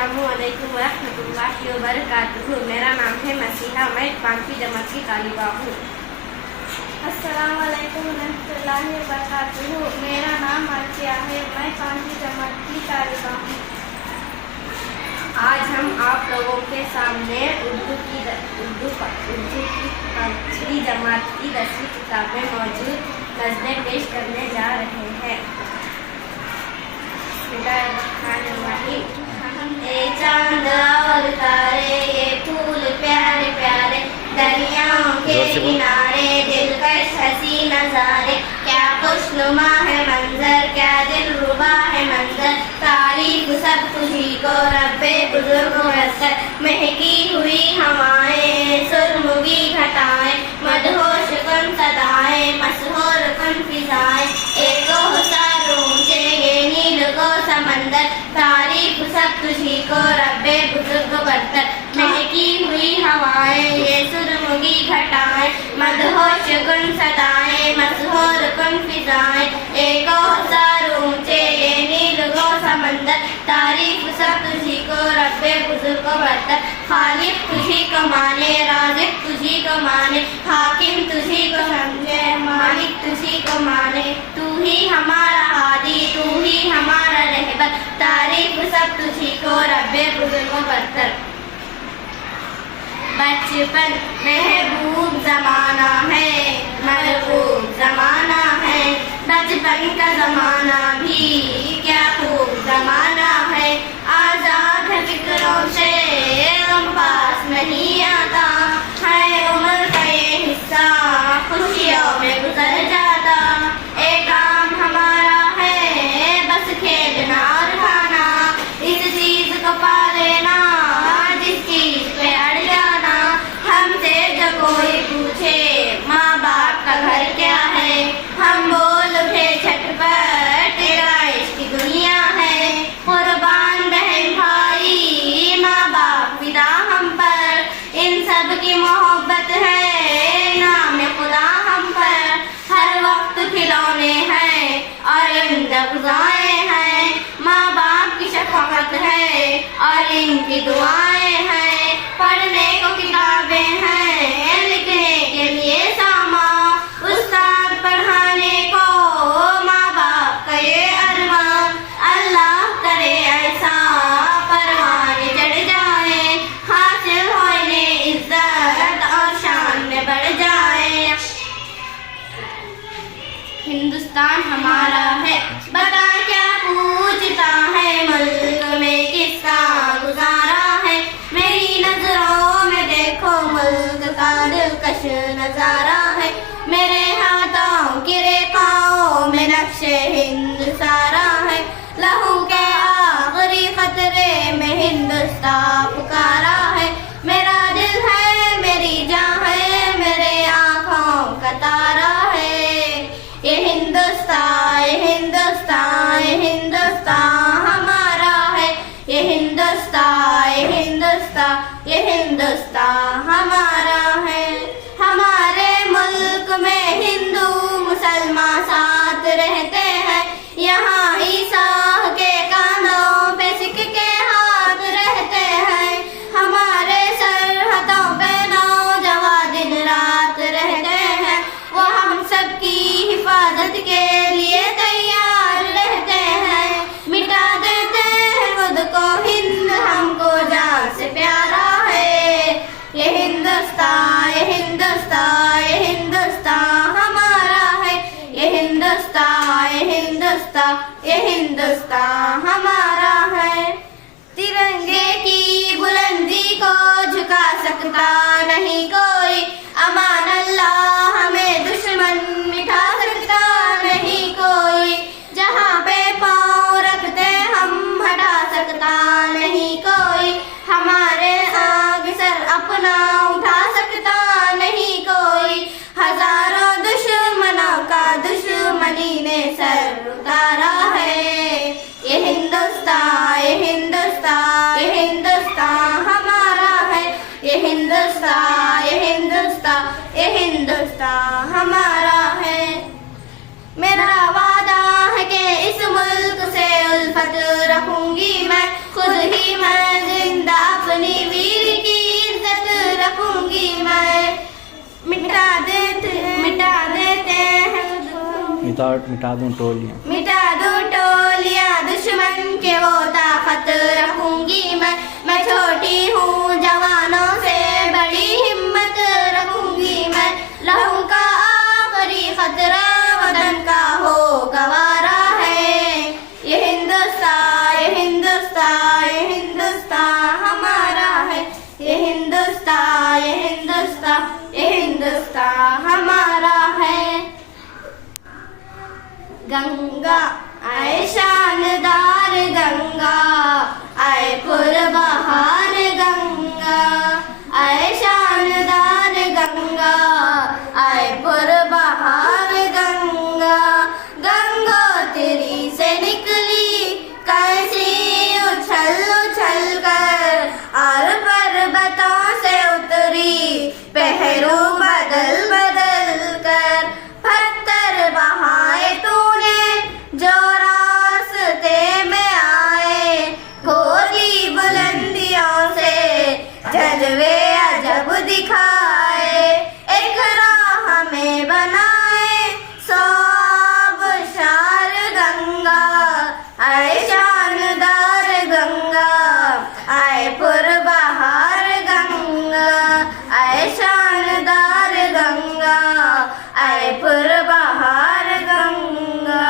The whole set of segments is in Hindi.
अस्सलामुअलैकुम वरहमतुल्लाहि वबरकातुहू। मेरा नाम है मसीहा, मैं 5वीं जमात की तालिबा हूँ। अस्सलामुअलैकुम वरहमतुल्लाहि वबरकातुहू। मेरा नाम अर्शिया है, मैं 5वीं जमात की तालिबा हूँ। आज हम आप लोगों के सामने उर्दू की 5वीं जमात की 10वीं किताब में मौजूद नज़में पेश करने जा रहे हैं। ए चांद और तारे, ये फूल प्यारे प्यारे, दरियाओं के किनारे दिलकश हंसी नजारे, क्या खुशनुमा है मंजर, क्या दिलरुबा है मंजर, तारीफ सब तुझी को रब्बे बुजुर्ग मुयस्सर, महकी हुई हवाएं सुरमुगी घटाएं, मदहोश कुन सदाएं मसहूर कुन फिजाएं, एको सार ऊंचे ये नील को समंदर, तारीफ सब तुझी को रब्बे बुजुर्ग बरतर, महकी हुई हवाएं ये सुरमुगी घटाएं, मदहोश कुन सदाएं मसहूर कुन फिजाएं, एको सार ऊंचे ये नील को समंदर, तारीफ सब तुझी को रब्बे बुजुर्ग बरतर, खालिक तुझी को माने, राज़िक तुझी को माने, हाकिम तुझी को समझे, मालिक तुझी को माने, तू ही हमारा हादी, तू ही हमारा रहबर, तारीफ सब तुझी को रब्बे बुजुर्ग बरतर। बचपन महबूब जमाना है, महबूब जमाना है, बचपन का जमाना भी क्या खूब जमाना है, आजाद है फिक्रों से हम पास नहीं आता, है उम्र का ये हिस्सा खुशियों में गुजर जाता, एक काम हमारा है बस खेलना और खाना, इस चीज को पा लेना जिस चीज पे अड़ जाना, हमसे जो कोई पूछे माँ बाप का घर क्या है, हम बोल उठे झटपट तेरा इश्क दुनिया है, कुर्बान बहन भाई माँ बाप फिदा हम पर, इन सब की मोहब्बत है नाम खुदा हम पर, हर वक्त खिलौने हैं और इंतज़ारें हैं, माँ बाप की शफ़क़त है और इनकी दुआएं हैं, पढ़ने को किताबें हैं लिखने के लिए सामा, उस्ताद पढ़ाने को माँ बाप का ये अरमान, अल्लाह करे ऐसा परवाने चढ़ जाए, हासिल हो इन्हें इज्जत और शान में बढ़ जाए। हिंदुस्तान हमारा है, बता क्या पूछता है, मुल्क में किसका गुजारा है, मेरी नजरों में देखो मुल्क का दिलकश नजारा है, मेरे हाथों की रेखाओं में नक्शे हिंद सारा है, लहू के आखिरी खतरे में हिंदुस्तान पुकारा है, मेरा दिल है मेरी जान है, मेरे आँखों का तारा है, ये हिंदुस्तान ये हिंदुस्तान ये हिंदुस्तान हमारा है, ये हिंदुस्तान ये हिंदुस्तान ये हिंदुस्तान हमारा है, हमारे मुल्क में हिंदू मुसलमान साथ रहते हैं, यहाँ ईसाह के कांधों पे सिख के हाथ रहते हैं, हमारे सरहदों पे नौजवान दिन रात रहते हैं, वो हम सबकी हिफाजत के लिए तैयार रहते हैं, मिटा देते हैं खुद को हिंद हमको जान से प्यारा है, ये हिंदुस्तान ये हिंदुस्तान ये हिंदुस्तान हमारा है, ये हिंदुस्तान ये हिंदुस्तान ये हिंदुस्तान हमारा है, तिरंगे की बुलंदी को झुका सकता नहीं कोई, अमान अल्लाह हमें दुश्मन मिटा सकता नहीं कोई, जहाँ पे पाँव रखते हम हटा सकता नहीं कोई, हमारे आगे सर अपना उठा सकता नहीं कोई, हजारों दुश्मनों का दुश्मनी ने सर उतारा है, ये हिंदुस्तान ये हिंदुस्तान ये हिंदुस्तान हमारा है, ये हिंदुस्तान ये हिंदुस्तान ये हिंदुस्तान हमारा है, मेरा वादा है कि इस मुल्क से उल्फत रखूंगी मैं, खुद ही मैं मिटा दूं टोलियां, मिटा दूं टोलियां दुश्मन के वो ताकत रखूंगी मैं छोटी हूँ जवानों से बड़ी हिम्मत रखूंगी मैं। लहू का आखिरी खतरा वतन का हो गवारा है। ये हिंदुस्तान ये हिंदुस्तान ये हिंदुस्तान हमारा है। ये हिंदुस्तान ये हिंदुस्तान ये हिंदुस्तान हमारा है। गंगा आए शानदार गंगा आए पुरबहार गंगा आए शानदार गंगा आए पुरबहार गंगा। गंगोत्री से निकली कैसी उछल उछल कर और पर्वतों से उतरी पहलू बदल बदल कर। पत्थर बहाए जो रास्ते में आए खोली बुलंदियों से जलवे अजब दिखाए। एक राह में बनाए सब शार गंगा आए शानदार गंगा आए पुरबहार गंगा आए शानदार गंगा आए पुरबहार गंगा।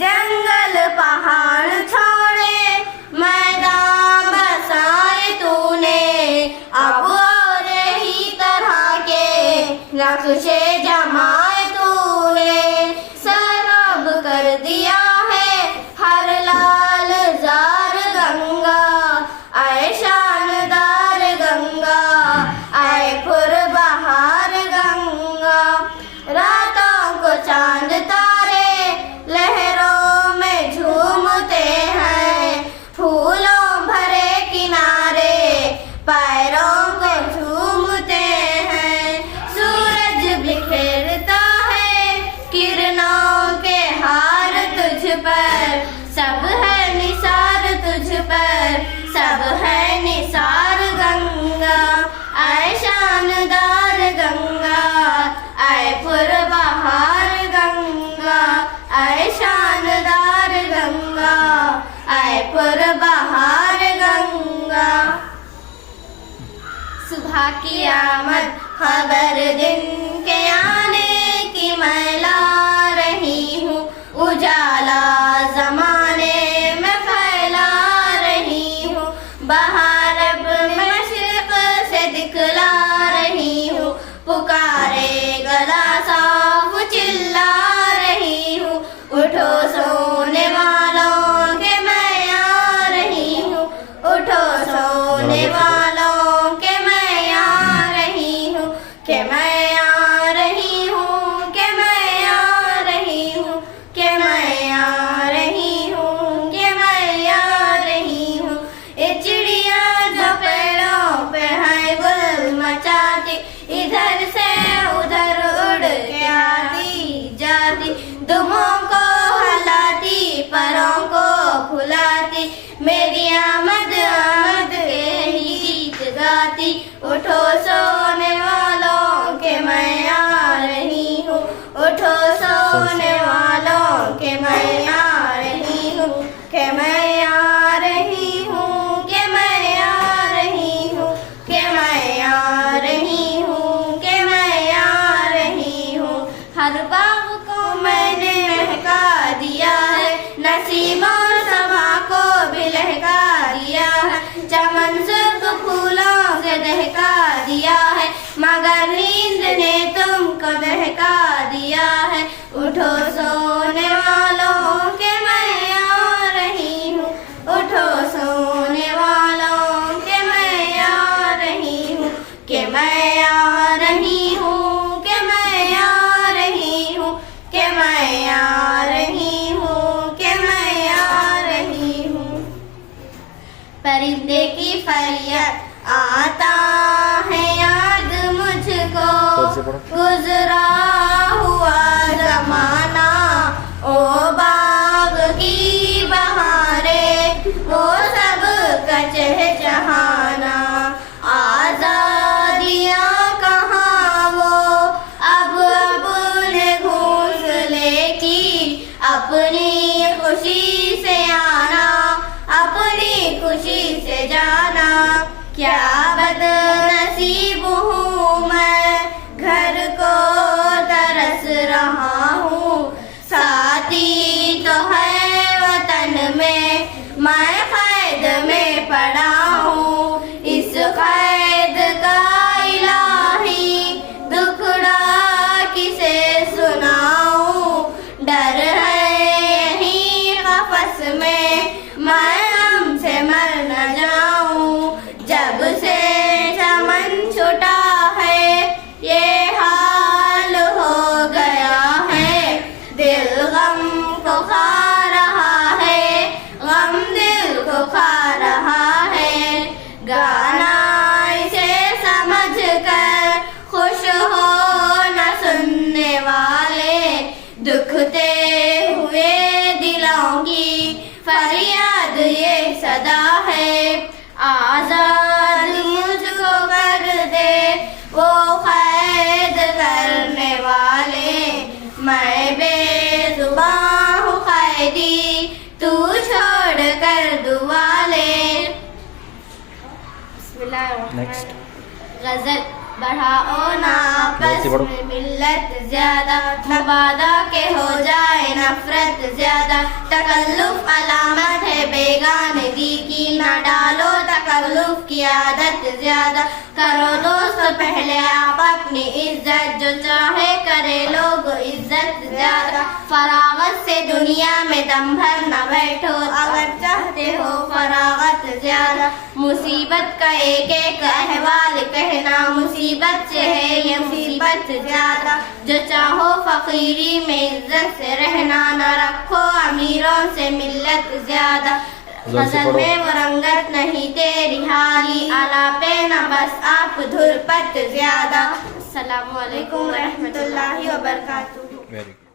जंगल पहाड़ छोड़े मैदान बसाए तूने अब और ही तरह के नक्शे जमाए तूने। सरब कर दिया है हर लाल जार गंगा आए शानदार गंगा आए पुरबहार गंगा। रातों को चांद तारे लहरों में झूमते हैं फूलों भरे किनारे पैरों को झूमते हैं। सूरज बिखेरता है किरणों के हार तुझ पर सब है निसार तुझ पर सब है निसार गंगा आए शानदार गंगा आए पुरबहार गंगा आए शानदार गंगा आए पुरबहार गंगा। सुबह की आमद खबर दिन के आने की मैं ला रही हूँ। उजाला जमाने में फैला रही हूँ। बहार अब मशरिक़ से दिखला रही हूँ। पुकारे गला साफ चिल्ला रही हूँ। उठो सोने वालों के मैं आ रही हूँ। उठो सोने वालों के मैं आ रही हूँ कि मैं आ रही हूँ कि मैं आ रही हूँ कि मैं आ रही हूँ कि मैं आ रही हूँ। ये चिड़िया जो पेड़ों पे है गुल मचाती इधर से उधर उड़ के आती जाती दुमों को हलाती परों को फुलाती मेरी आमद आमद के ही गीत गाती। उठो सोने वालों के मैं आ रही हूँ। उठो सोने वालों के मैं आ रही हूँ कि मैं आ रही हूँ कि मैं आ रही हूँ कि मैं आ रही हूँ कि मैं आ रही हूँ। हर बाग को मैंने महका दिया है नसीमों सभा को भी लहका दिया है। चमन सुर्ख फूलों से दहका दिया है मगर नींद ने तुमको दहका दिया है। उठो सोने वालों के मैं आ रही हूँ। उठो सोने वालों के मैं आ रही हूँ कि मैं आ रही हूँ कि मैं आ रही हूँ कि मैं आ रही हूँ कि मैं आ रही हूँ। परिंदे की फरियाद आता है याद मुझको गुजरा हुआ जमाना। ओ बाग की बहारें वो सब का चहचहाना। आजादियाँ कहाँ वो अब ने घोंसले की अपनी खुशी से आना, अपनी खुशी से जाना। क्या बदनसीब हूँ मैं, घर को तरस रहा हूँ। साथी तो है वतन में, मैं कैद में पड़ा हूँ। इस कैद का इलाही दुखड़ा किसे सुनाऊं। डर है यही कफस में, मैं हमसे मर न जाऊं। जब से चमन छुटा है ये हाल हो गया है। दिल गम को खा रहा है, गम दिल को खा रहा है। गाना इसे समझ कर खुश हो न सुनने वाले। दुखते हुए दिलों की फरियाद ये सदा है। आजाद मुझको कर दे वो कैद करने वाले। मैं बेजुबां हूँ कैदी, तू छोड़ कर दुआले। नेक्स्ट। गजल बढ़ाओ ना आपस बढ़ो। में मिल्लत ज्यादा, मबादा के हो जाए नफरत ज्यादा। तकल्लुफ अलामत है बेगानगी की, ना डालो तकल्लुफ की आदत ज्यादा। करो दोस्त पहले आप अपनी इज्जत, जो चाहे करे लोग इज्जत ज्यादा। फरागत से दुनिया में दम भर न बैठो, अगर चाहते हो फरागत ज्यादा। मुसीबत का एक एक अहवाल कहना, मुसीबत से है ये मुसीबत ज्यादा। जो चाहो फकीरी में इज्जत से रहना, न रखो अमीरों से मिल्लत ज्यादा। गजल में वो रंगत नहीं तेरी हाली, आलापे न बस आप धुरपत ज्यादा। अस्सलामु अलैकुम व रहमतुल्लाहि व बरकातुहू। Very good.